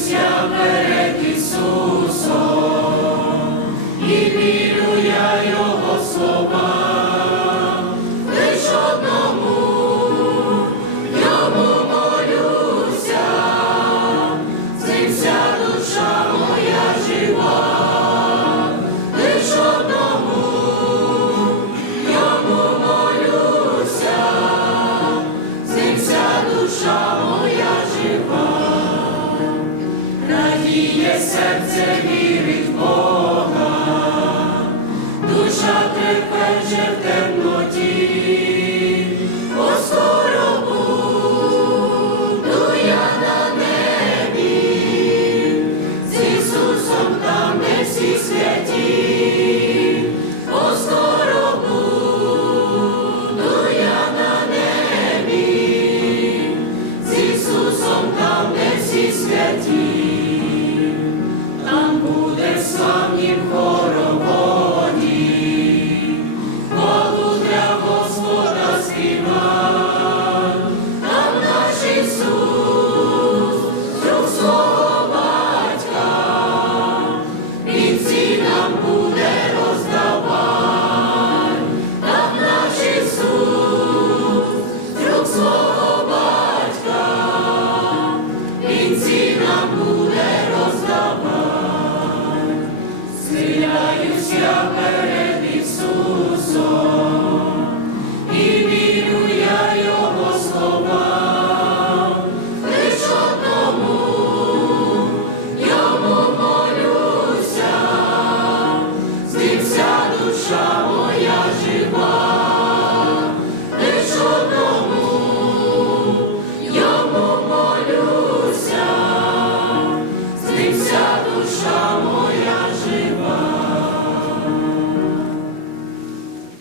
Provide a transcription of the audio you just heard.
Дивимося вперед. серце вірить в Бога, душа трепече в темноті, Оскоро буду я на небі, з Ісусом там не всі святі, Оскоро буду я на небі, з там не всі святі.